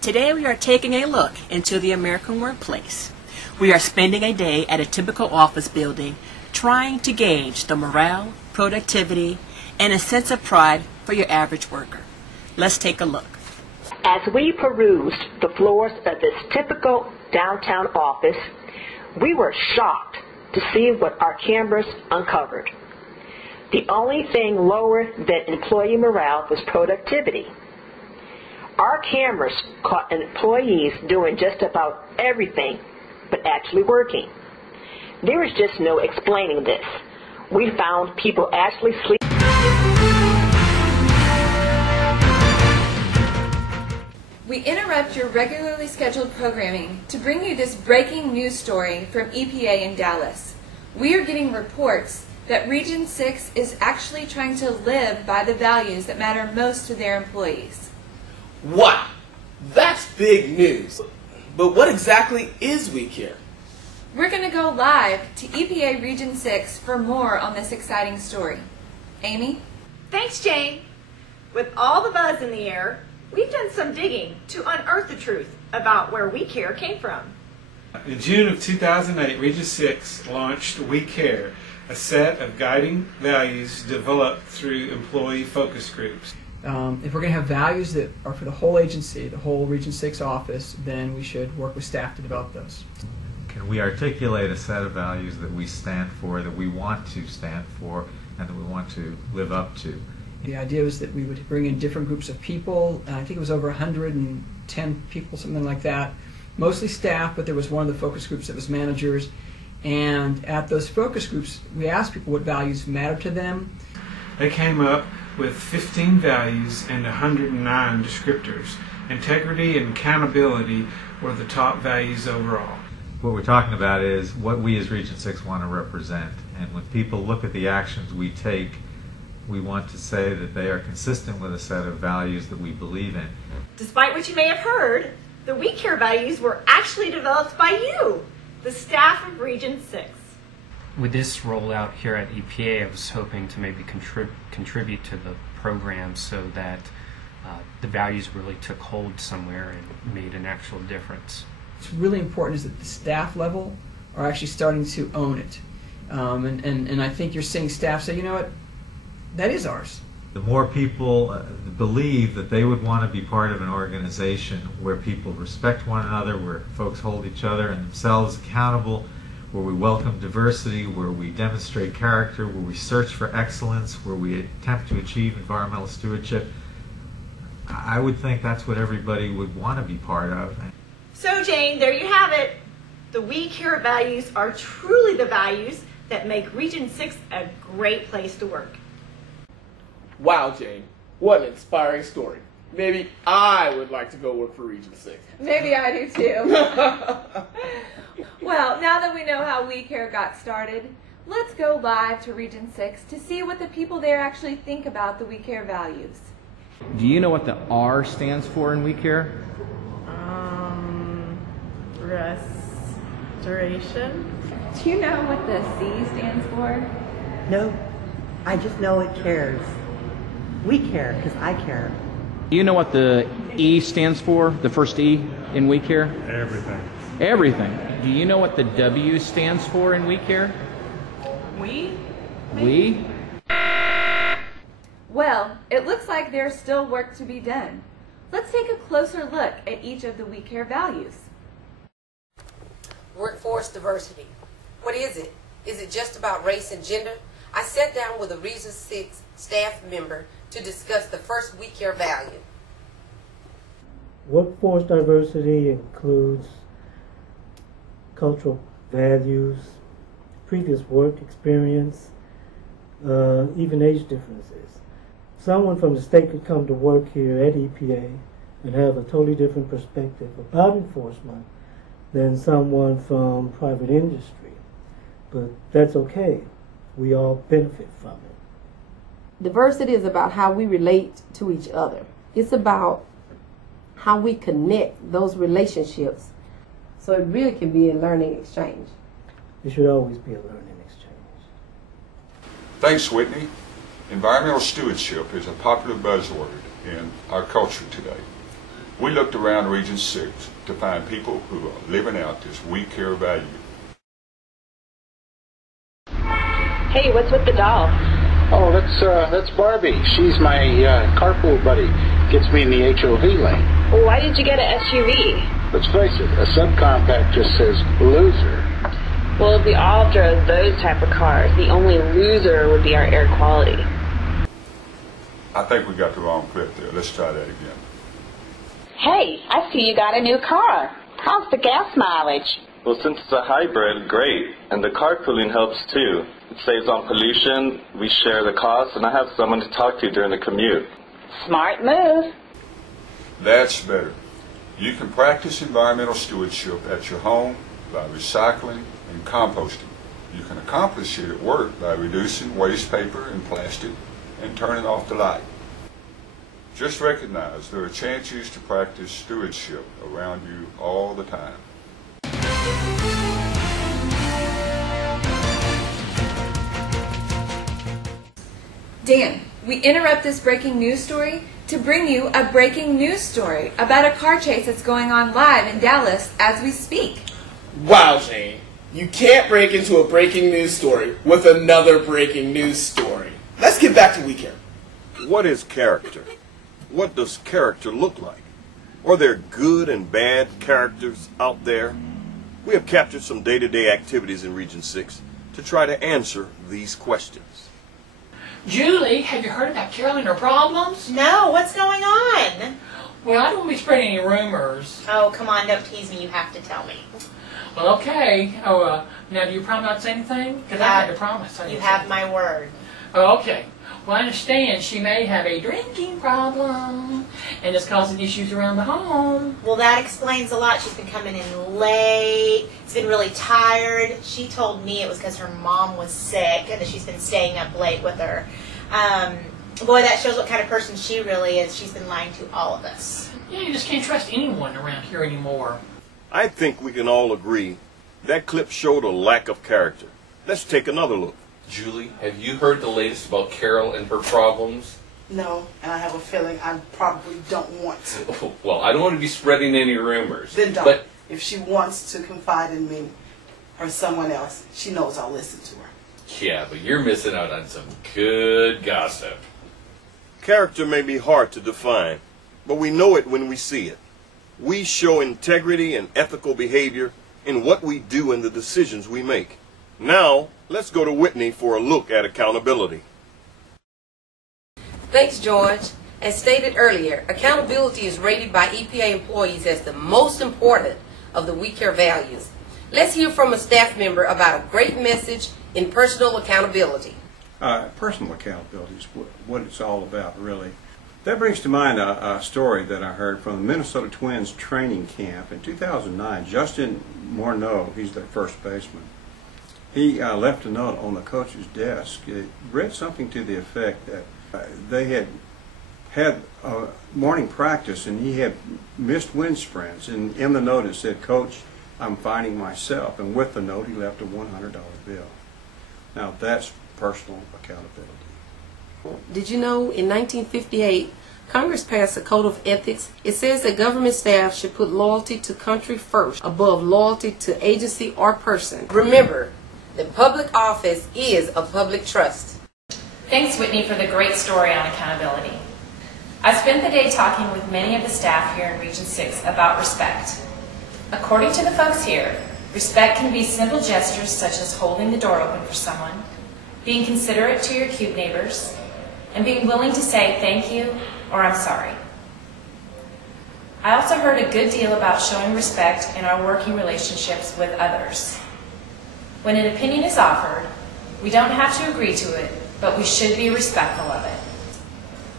Today we are taking a look into the American workplace. We are spending a day at a typical office building trying to gauge the morale, productivity, and a sense of pride for your average worker. Let's take a look. As we perused the floors of this typical downtown office, we were shocked to see what our cameras uncovered. The only thing lower than employee morale was productivity. Our cameras caught employees doing just about everything but actually working. There is just no explaining this. We found people actually sleeping. We interrupt your regularly scheduled programming to bring you this breaking news story from EPA in Dallas. We are getting reports that Region 6 is actually trying to live by the values that matter most to their employees. Wow, that's big news. But what exactly is We Care? We're going to go live to EPA Region 6 for more on this exciting story. Amy? Thanks, Jane. With all the buzz in the air, we've done some digging to unearth the truth about where We Care came from. In June of 2008, Region 6 launched We Care, a set of guiding values developed through employee focus groups. If we're going to have values that are for the whole agency, the whole Region 6 office, then we should work with staff to develop those. Can we articulate a set of values that we stand for, that we want to stand for, and that we want to live up to? The idea was that we would bring in different groups of people. I think it was over 110 people, something like that. Mostly staff, but there was one of the focus groups that was managers. And at those focus groups, we asked people what values matter to them. They came up with 15 values and 109 descriptors. Integrity and accountability were the top values overall. What we're talking about is what we as Region 6 want to represent. And when people look at the actions we take, we want to say that they are consistent with a set of values that we believe in. Despite what you may have heard, the We Care values were actually developed by you, the staff of Region 6. With this rollout here at EPA, I was hoping to maybe contribute to the program so that the values really took hold somewhere and made an actual difference. What's really important is that the staff level are actually starting to own it. And I think you're seeing staff say, you know what, that is ours. The more people believe that they would want to be part of an organization where people respect one another, where folks hold each other and themselves accountable, where we welcome diversity, where we demonstrate character, where we search for excellence, where we attempt to achieve environmental stewardship, I would think that's what everybody would want to be part of. So Jane, there you have it. The We Care values are truly the values that make Region 6 a great place to work. Wow, Jane, what an inspiring story. Maybe I would like to go work for Region 6. Maybe I do too. Well, now that we know how We Care got started, let's go live to Region 6 to see what the people there actually think about the We Care values. Do you know what the R stands for in We Care? Restoration. Do you know what the C stands for? No, I just know it cares. We care because I care. Do you know what the E stands for, the first E in We Care? Everything. Everything. Do you know what the W stands for in We Care? We? We? Well, it looks like there's still work to be done. Let's take a closer look at each of the We Care values. Workforce diversity. What is it? Is it just about race and gender? I sat down with a Region 6 staff member to discuss the first We Care value. Workforce diversity includes cultural values, previous work experience, even age differences. Someone from the state could come to work here at EPA and have a totally different perspective about enforcement than someone from private industry. But that's okay. We all benefit from it. Diversity is about how we relate to each other. It's about how we connect those relationships. So it really can be a learning exchange. It should always be a learning exchange. Thanks, Whitney. Environmental stewardship is a popular buzzword in our culture today. We looked around Region 6 to find people who are living out this We Care value. Hey, what's with the doll? Oh, that's Barbie. She's my carpool buddy. Gets me in the HOV lane. Well, why did you get an SUV? Let's face it, a subcompact just says loser. Well, if we all drove those type of cars, the only loser would be our air quality. I think we got the wrong clip there. Let's try that again. Hey, I see you got a new car. How's the gas mileage? Well, since it's a hybrid, great. And the carpooling helps too. It saves on pollution, we share the cost, and I have someone to talk to during the commute. Smart move. That's better. You can practice environmental stewardship at your home by recycling and composting. You can accomplish it at work by reducing waste paper and plastic and turning off the light. Just recognize there are chances to practice stewardship around you all the time. Dan, we interrupt this breaking news story to bring you a breaking news story about a car chase that's going on live in Dallas as we speak. Wow, Jane. You can't break into a breaking news story with another breaking news story. Let's get back to We Care. What is character? What does character look like? Are there good and bad characters out there? We have captured some day-to-day activities in Region 6 to try to answer these questions. Julie, have you heard about Carol and her problems? No, what's going on? Well, I don't want to be spreading any rumors. Oh, come on, don't tease me. You have to tell me. Well, okay. Oh, now do you promise not to say anything? Because I had to promise. You have my word. Oh, okay. Well, I understand she may have a drinking problem, and it's causing issues around the home. Well, that explains a lot. She's been coming in late. She's been really tired. She told me it was because her mom was sick and that she's been staying up late with her. Boy, that shows what kind of person she really is. She's been lying to all of us. Yeah, you just can't trust anyone around here anymore. I think we can all agree that clip showed a lack of character. Let's take another look. Julie, have you heard the latest about Carol and her problems? No, and I have a feeling I probably don't want to. Well, I don't want to be spreading any rumors. Then don't. But if she wants to confide in me or someone else, she knows I'll listen to her. yeah, but you're missing out on some good gossip. Character may be hard to define, but we know it when we see it. We show integrity and ethical behavior in what we do and the decisions we make. Now, let's go to Whitney for a look at accountability. Thanks, George. As stated earlier, accountability is rated by EPA employees as the most important of the We Care values. Let's hear from a staff member about a great message in personal accountability. Personal accountability is what it's all about, really. That brings to mind a story that I heard from the Minnesota Twins training camp in 2009. Justin Morneau, he's their first baseman. He left a note on the coach's desk. It read something to the effect that they had a morning practice and he had missed wind sprints. And in the note it said, "Coach, I'm finding myself." And with the note he left a $100 bill. Now that's personal accountability. Did you know in 1958, Congress passed a code of ethics? It says that government staff should put loyalty to country first above loyalty to agency or person. Remember, the public office is a public trust. Thanks, Whitney, for the great story on accountability. I spent the day talking with many of the staff here in Region 6 about respect. According to the folks here, respect can be simple gestures such as holding the door open for someone, being considerate to your cute neighbors, and being willing to say thank you or I'm sorry. I also heard a good deal about showing respect in our working relationships with others. When an opinion is offered, we don't have to agree to it, but we should be respectful of it.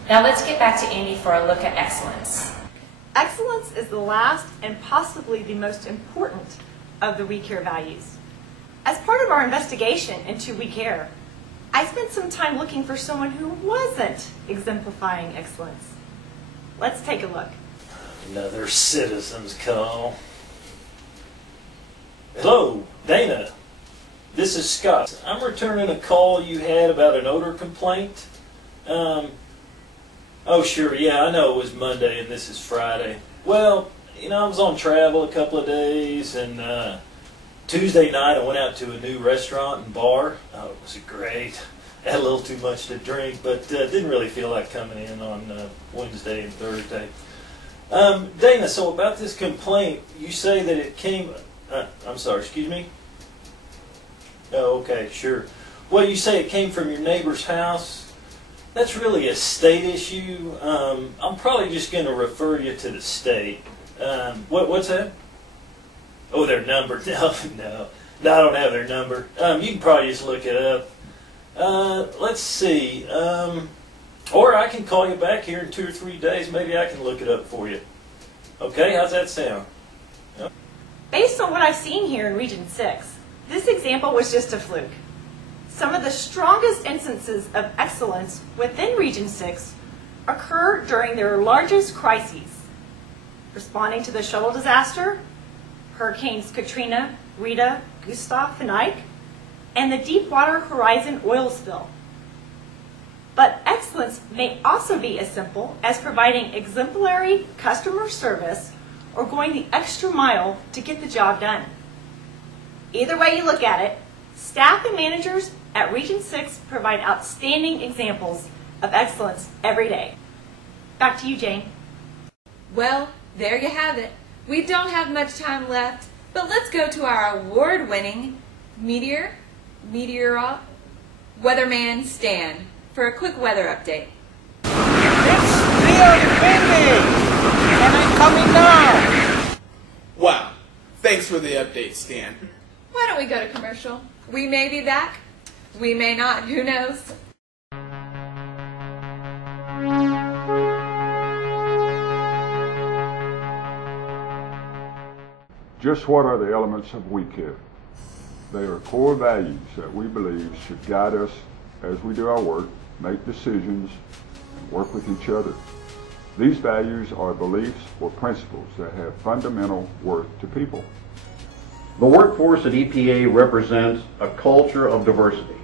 Now let's get back to Amy for a look at excellence. Excellence is the last and possibly the most important of the We Care values. As part of our investigation into We Care, I spent some time looking for someone who wasn't exemplifying excellence. Let's take a look. Another citizen's call. Hello, Dana. This is Scott. I'm returning a call you had about an odor complaint. Oh, sure, yeah, I know it was Monday and this is Friday. Well, you know, I was on travel a couple of days, and Tuesday night I went out to a new restaurant and bar. Oh, it was great. Had a little too much to drink, but didn't really feel like coming in on Wednesday and Thursday. Dana, so about this complaint, you say that it came... I'm sorry, excuse me? Oh, okay, sure. Well, you say it came from your neighbor's house. That's really a state issue. I'm probably just going to refer you to the state. What's that? Oh, their number. No, I don't have their number. You can probably just look it up. Let's see. Or I can call you back here in 2 or 3 days. Maybe I can look it up for you. Okay, how's that sound? Based on what I've seen here in Region 6, this example was just a fluke. Some of the strongest instances of excellence within Region 6 occur during their largest crises. Responding to the shuttle disaster, Hurricanes Katrina, Rita, Gustav, and Ike, and the Deepwater Horizon oil spill. But excellence may also be as simple as providing exemplary customer service or going the extra mile to get the job done. Either way you look at it, staff and managers at Region 6 provide outstanding examples of excellence every day. Back to you, Jane. Well, there you have it. We don't have much time left, but let's go to our award-winning weatherman Stan for a quick weather update. It's real windy, and I'm coming down. Wow. Thanks for the update, Stan. Why don't we go to commercial? We may be back. We may not. Who knows? Just what are the elements of We Care? They are core values that we believe should guide us as we do our work, make decisions, and work with each other. These values are beliefs or principles that have fundamental worth to people. The workforce at EPA represents a culture of diversity.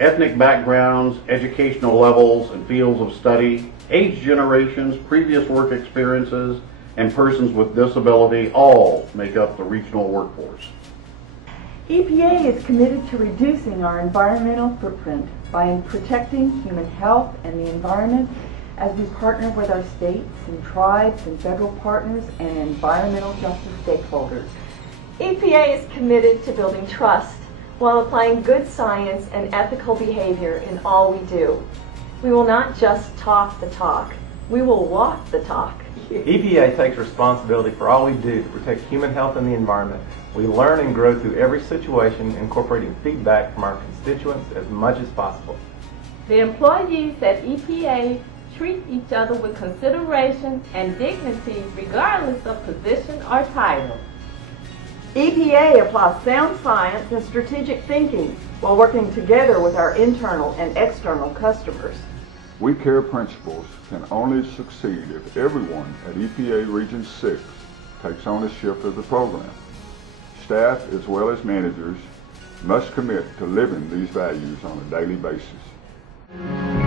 Ethnic backgrounds, educational levels and fields of study, age generations, previous work experiences, and persons with disability all make up the regional workforce. EPA is committed to reducing our environmental footprint by protecting human health and the environment as we partner with our states and tribes and federal partners and environmental justice stakeholders. EPA is committed to building trust while applying good science and ethical behavior in all we do. We will not just talk the talk, we will walk the talk. EPA takes responsibility for all we do to protect human health and the environment. We learn and grow through every situation, incorporating feedback from our constituents as much as possible. The employees at EPA treat each other with consideration and dignity regardless of position or title. EPA applies sound science and strategic thinking while working together with our internal and external customers. We Care principles can only succeed if everyone at EPA Region 6 takes ownership of the program. Staff as well as managers must commit to living these values on a daily basis.